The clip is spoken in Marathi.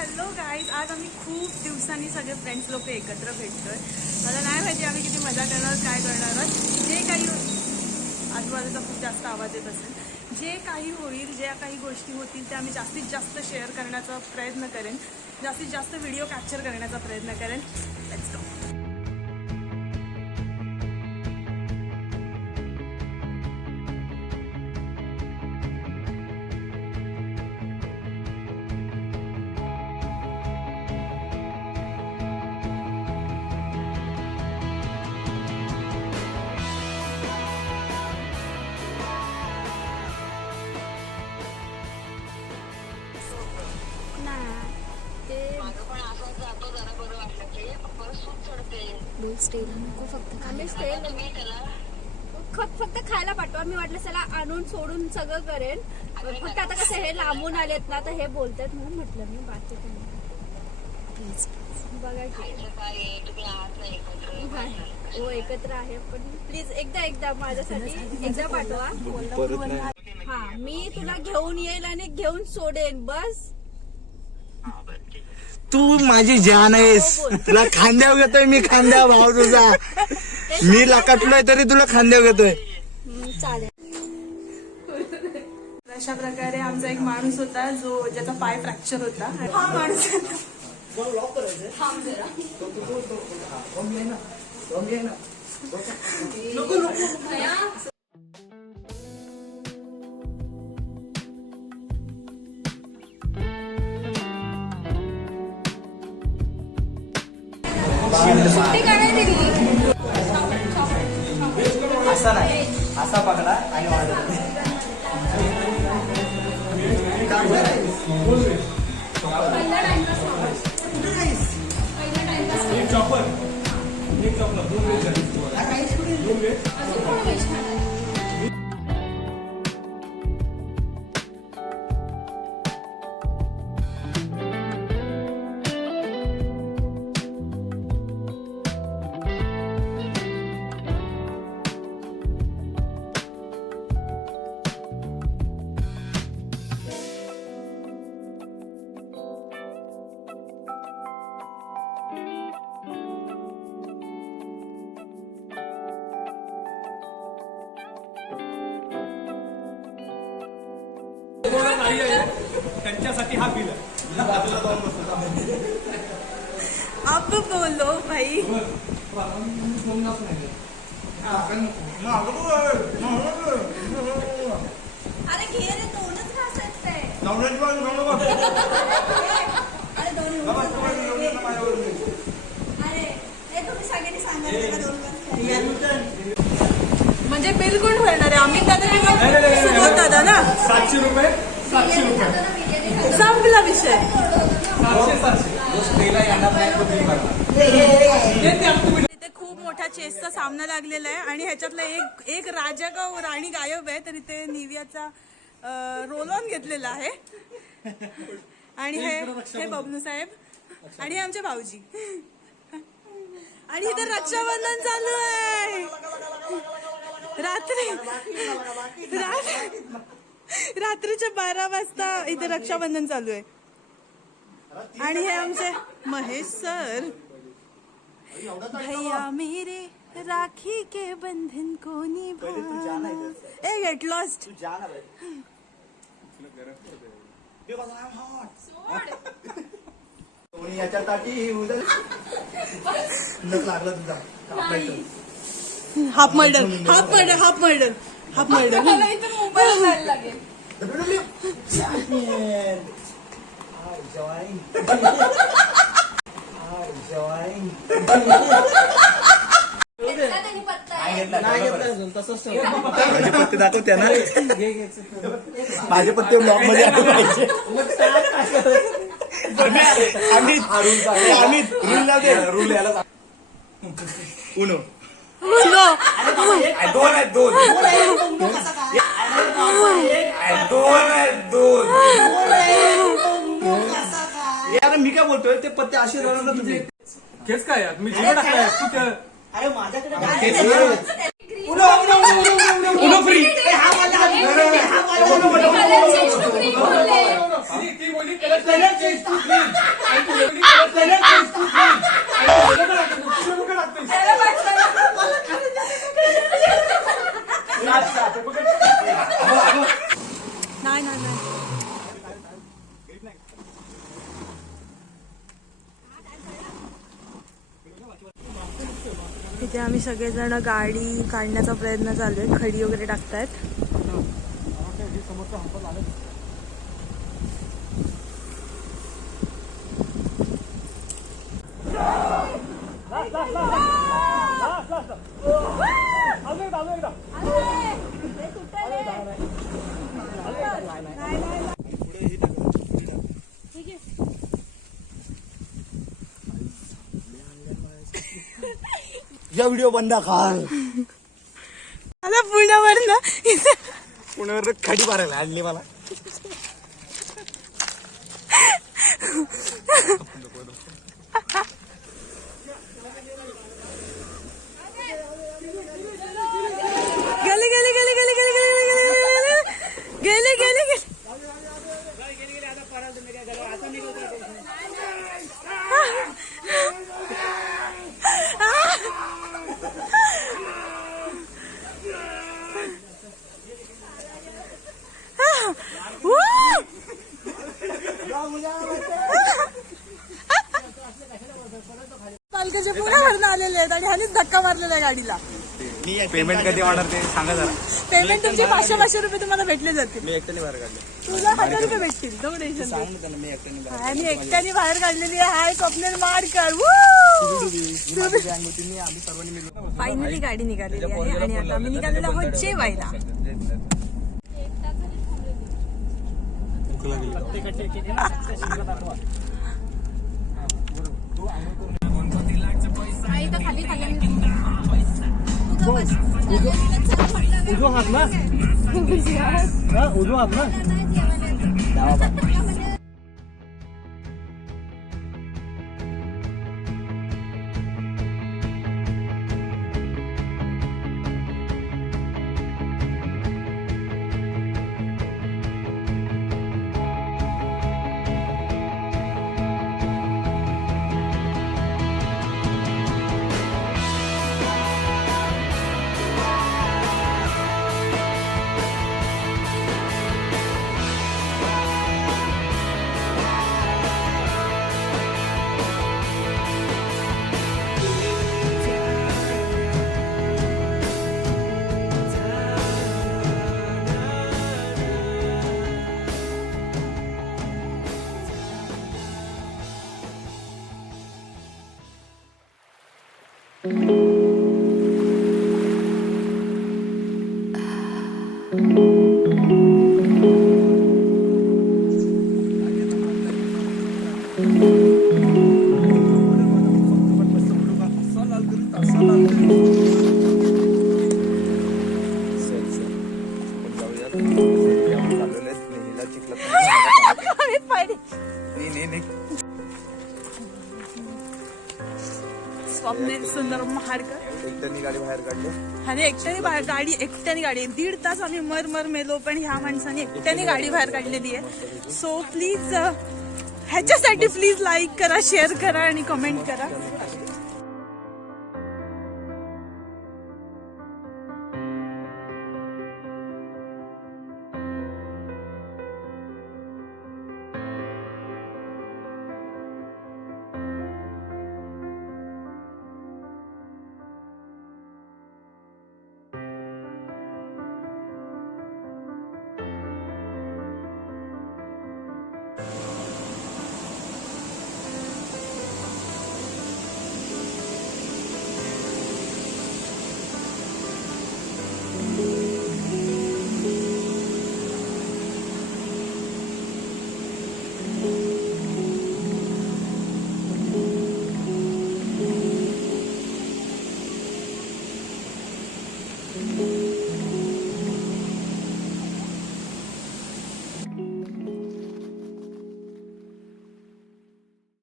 हॅलो गाईज, आज आम्ही खूप दिवसांनी सगळे फ्रेंड्स लोक एकत्र भेटतोय. मला नाही माहिती आम्ही किती मजा करणार, काय करणार आहोत. जे काही आजूबाजूचा खूप जास्त आवाज येत असेल, जे काही होईल, ज्या काही गोष्टी होतील त्या आम्ही जास्तीत जास्त शेअर करण्याचा प्रयत्न करेन, जास्तीत जास्त व्हिडिओ कॅप्चर करण्याचा प्रयत्न करेन. Let's go. फक्त खायला पाठवा. मी वाटलं चला आणून सोडून सगळं करेन, फक्त आता कसं हे लांबून आलेत ना, तर हे बोलतात म्हणून म्हटलं मी. बाकी बघा हो एकत्र आहे, पण प्लीज एकदा माझ्यासाठी एकदा पाठवा. हा, मी तुला घेऊन येईल आणि घेऊन सोडेन. बस तू माझी जान आहेस. तुला खांद्यावर घेतोय मी, खांद्या भाव तुझा. मी लकाटलोय तरी तुला खांद्यावर घेतोय. चालेल. अशा प्रकारे आमचा एक माणूस होता जो ज्याचा पाय फ्रॅक्चर होता. हा माणूस सुट्टी काय दिली. असा नाही, असा पकडा आणि त्यांच्यासाठी हा बिल आप बोलो भाई. अरे घे रे, दोनच घासायचंय. अरे दोन्ही अरे हे तुम्ही सगळ्यांनी सांगायचं दोन घास. म्हणजे बिल कोण भरणार आहे? आम्ही दादा सुबोध दादा ना. 700 रुपये. संपला विषय. इथे खूप मोठा चेसचा सामना लागलेला आहे आणि ह्याच्यातला एक राजा का राणी गायब आहे, तर इथे निव्याचा रोल ऑन घेतलेला आहे. आणि हे बबलू साहेब आणि हे आमचे भाऊजी. आणि इथे रक्षाबंधन चालू आहे. रात्रीच्या 12 वाजता इथे रक्षाबंधन चालू आहे. आणि हे आमचे महेश सर. भैया मेरे राखी के बंधन को निभाना. ए गेट लॉस्ट. Half murder. माझे पत्ते दाखवते ना. माझे पत्ते ब्लॉग मध्ये आले पाहिजे. रूल याला उनो दोन आहेत. यार मी काय बोलतोय, ते पत्ते असे राहणार ना तुझे. केस काय मी जीवन टाकलाय तू त्या. अरे माझ्याकडे उनो फ्री. ती बोलली कलर इथे आम्ही सगळेजण गाडी काढण्याचा प्रयत्न चालू आहे. खडी वगैरे टाकतायत. या व्हिडिओ बंद कर. मला पुण्यावर ना पुण्यावर खडी मारायला आणली मला. गेले गेले गेले गेले गेले गेले गेले गेले गेले. पालकाचे पुण्यावरनं आलेले आहेत आणि ह्यानेच धक्का मारलेला आहे गाडीला. पेमेंट कधी होणार ते सांगा जरा. पेमेंट तुमचे 500 रुपये तुम्हाला भेटले जातील. मी एकट्याने बाहेर काढले. तुला 1000 रुपये भेटतील. No tension. सांग ना त्यांना मी एकट्याने बाहेर आणि एकट्याने बाहेर काढलेली आहे. हाय स्वप्नेल मारकर. आम्ही सर्वांनी मिळून फायनली गाडी निघालेली आहे आणि आता आम्ही निघालेलो आहोत जेवायला. खाली उजवा हात ना उजवा हात ना. स्वप्नेल सुंदर महाडकर एकट्याने गाडी बाहेर काढली. आणि एकट्याने गाडी 1.5 तास आम्ही मर मेलो पण ह्या माणसाने एकट्याने गाडी बाहेर काढलेली आहे. सो प्लीज ह्याच्यासाठी प्लीज लाईक करा, शेअर करा आणि कमेंट करा.